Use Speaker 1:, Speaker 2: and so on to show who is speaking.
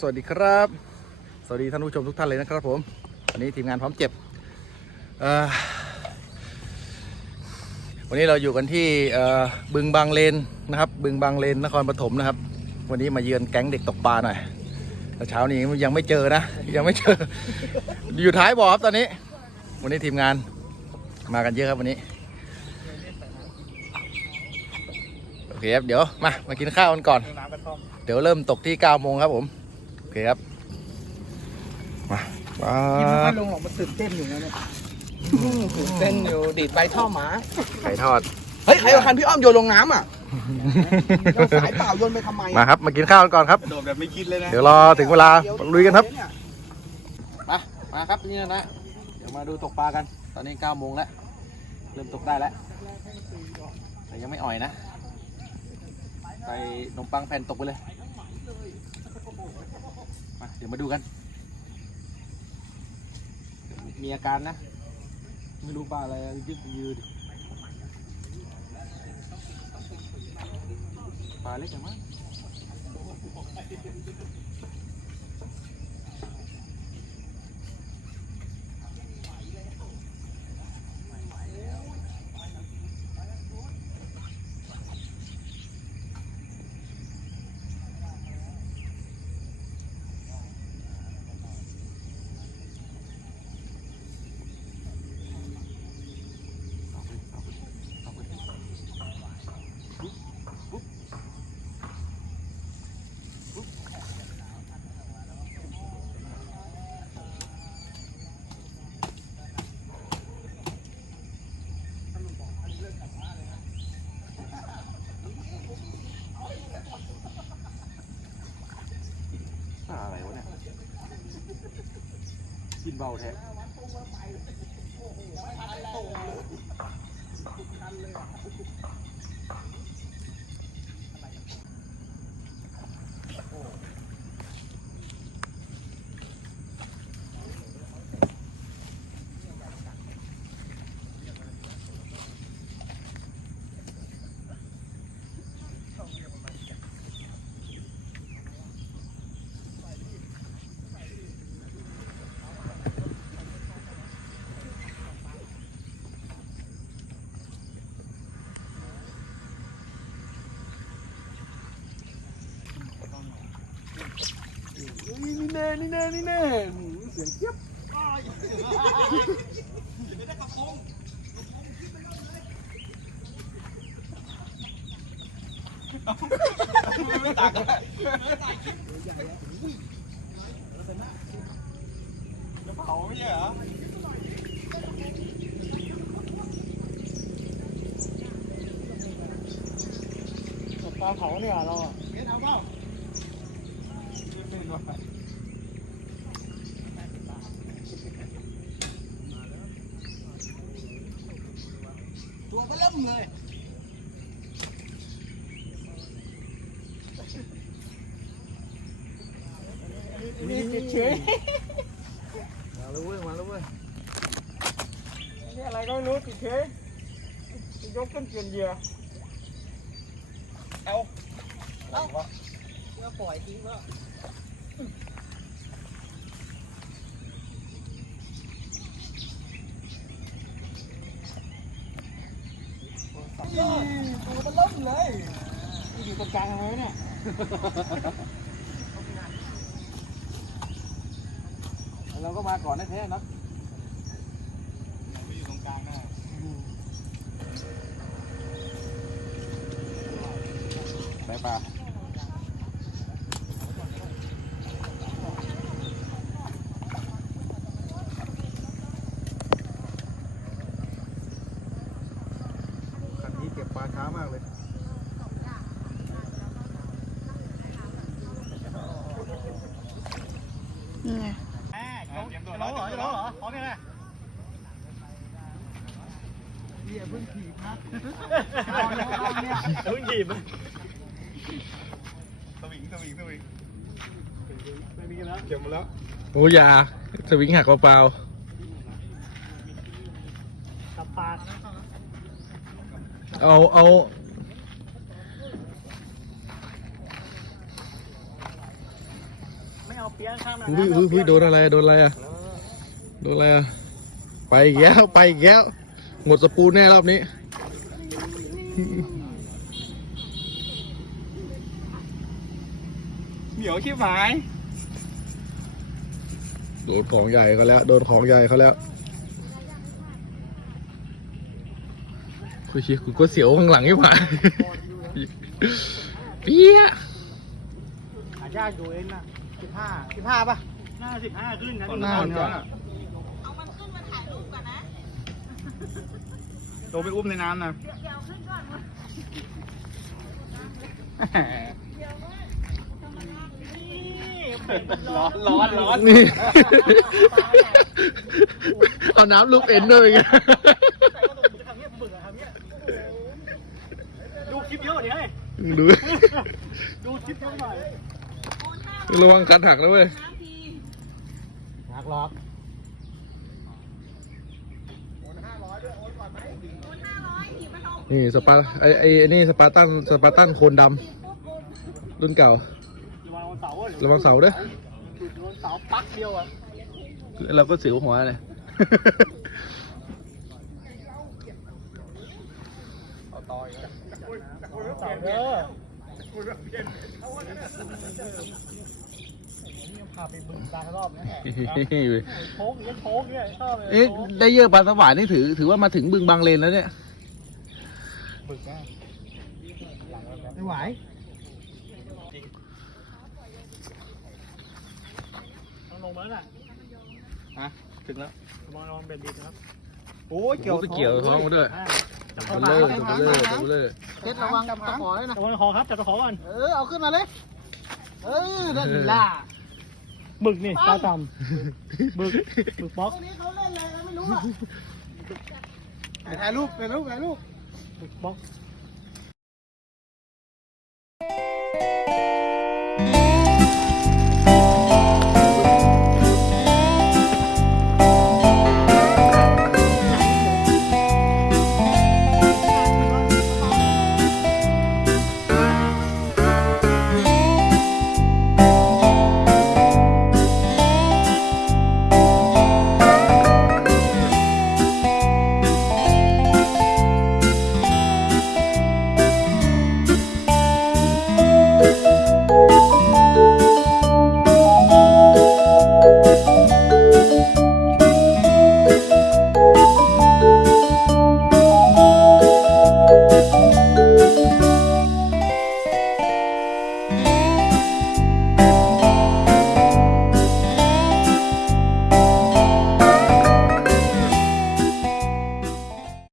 Speaker 1: สวัสดีครับ สวัสดีท่านผู้ชมทุกท่านเลยนะครับผมวันนี้ทีมงานพร้อมเจ็บวันนี้เราอยู่กันที่บึงบางเลนนะครับ บึงบางเลนนครปฐมนะครับ วันนี้มาเยือนแก๊งเด็กตกปลาหน่อยแต่เช้านี้ยังไม่เจอนะ ยังไม่เจอ อยู่ท้ายบ่อครับตอนนี้ วันนี้ทีมงานมากันเยอะครับวันนี้โอเคครับเดี๋ยวมามากินข้าวกันก่อน
Speaker 2: น้ำกระท่อม
Speaker 1: ดี๋ยวเริ่มตกที่9โมงครับผม โอเคครับ มาว้า
Speaker 2: กินไม่ค่อ
Speaker 1: วย
Speaker 2: ลงหรอกมันตื่นเต้นอยู่นะเนี่ยตื่นเต้นอยู่ดีดใบท่อหมา
Speaker 1: ไก่ทอด
Speaker 2: เฮ้ย ใครเอาคันพี่อ้อมโยนลงน้ำอะเราสายเปล่าโยนไปทำไม
Speaker 1: มาครับ มากินข้าวกันก่อนครับ
Speaker 2: โดดแบบไม่คิดเลยนะ
Speaker 1: เดี๋ยวรอถึงเวลาลุยกันครับ มา มาครับนี่นะ เดี๋ยวมาดูตกปลากัน ตอนนี้9โมงแล้ว เริ่มตกได้แล้ว แต่ยังไม่อ่อยนะ ใส่ขนมปังแผ่นตกไปเลย มาเดี๋ยวมาดูกัน มีอาการนะ ไม่รู้ปลาอะไรยืดยืดปลาเล็กจังมั้ง กินเบาแท้
Speaker 2: นี่แน่นี่แน่นี่แน่เสียงเจี๊ยบเผาไม่ใช่เหรอปลาเผาเนี่ยเราอะเฮ้ยทำเปล่า ตัวก็เริ่มเลยนี่ติดเฉย
Speaker 1: มาแล้วเว้ยมาแล้วเว้ย
Speaker 2: นี่อะไรก็ไม่รู้ติดเฉยยกขึ้นเปลี่ยนเหยื่อเอาเอาเพื่อปล่อยทิ้งว่าตัว มันเริ่มเลยนี่อยู่ตรงกลางทำไมวะเนี่ย
Speaker 1: เราก็มาก่อนแท้ๆเนาะ
Speaker 2: ไม่อยู่ตรงกลางนะ
Speaker 1: ได้ปลา คันนี้เก็บปลาช้ามากเลย
Speaker 2: ร้องเหรอร้องเหรอร้องยังไงเฮียเพิ่งถีบนะเพิ่งถีบสวิงสวิงสวิงไม่มีแล้วเก็บมาแล้ว
Speaker 1: โอ้ยาสวิงหักเปล่า
Speaker 2: ตับปาก
Speaker 1: ๆเอาเอา
Speaker 2: ไม่ย่างข้ามมา
Speaker 1: อุ้ยอุ้ยอุ้ยโดนอะไรอะโดนอะไรอะโดนอะไรอะไปอีกแล้วไปอีกแล้วหมดสปูนแน่รอบนี้
Speaker 2: เหนียวชิบหาย
Speaker 1: โดนของใหญ่เขาแล้วโดนของใหญ่เขาแล้วคุยชีกูก็เสียวข้างหลังนี่หว่าเปี้ย
Speaker 2: หายากอยู่เองนะ สิบห้าสิบห้าป่ะ หน้าสิบห้าขึ้นนะ
Speaker 1: หน้ามันก่อน
Speaker 3: เอามันขึ้นมาถ่ายรูปก่อนนะ
Speaker 2: โตไปอุ้มในน้ำนะ
Speaker 3: เดี๋ยวขึ้นก่อนวะ
Speaker 2: ร้อนร้อนร้อน
Speaker 1: นี่ เอาน้ำลูกเอ็นด้วยเป็นไง
Speaker 2: ดูคลิปเยอะเดี๋ยว
Speaker 1: ดู
Speaker 2: ดูคลิปเยอะหน่อย
Speaker 1: ระวังการหักนะเว้ย
Speaker 3: น้ำที
Speaker 2: หักล็อก
Speaker 3: โอนห้าร้อยถีบมันออก
Speaker 1: นี่สปาไอไอไอ้นี่สปาร์ตันสปาร์ตันโคนดำ
Speaker 3: ปุ๊บปุ๊บ
Speaker 1: รุ่นเก่า
Speaker 2: ระวังเสาอะ
Speaker 1: ระวังเสาด้วย
Speaker 2: โดนเสาปักเดียวอะ
Speaker 1: เราก็สิวหัวเลย
Speaker 2: เสาเด้อพาไปบึงการรอบนะโค้งเนี่ยโค้งเนี่ยชอบ เลย
Speaker 1: เอ๊ะได้เยอะปลาสวายนี่ถือ ถือว่ามาถึงบึงบางเลนแล้วเนี่ย
Speaker 2: บึกนะไม่ไหวต้องลงมาแล้วน่ะ
Speaker 1: ฮะถึงแล้ว
Speaker 2: ระวังระวังเบนดินนะครับโอ้ย
Speaker 1: โอ้โหไปเกี่ยวท้องมาด้วย
Speaker 2: จับ
Speaker 1: ตัว
Speaker 2: ขา
Speaker 1: เล่
Speaker 2: จับ
Speaker 1: ตัว
Speaker 2: ขา
Speaker 1: เล่
Speaker 2: จับ
Speaker 1: ตัวเล่
Speaker 4: เท็ดระวังตะขอเลยนะ
Speaker 2: ขาครับจับตะขอก่อน
Speaker 4: เออเอาขึ้นมาเลย เออนั่นล่ะ
Speaker 2: บึกนี่ตาต่ำบึกบึกบล็อก
Speaker 4: พวกนี้เขาเล่นอะไรกันไม่รู้อะถ่ายรูปถ่ายรูปถ่ายรูป
Speaker 2: บึกบล็อก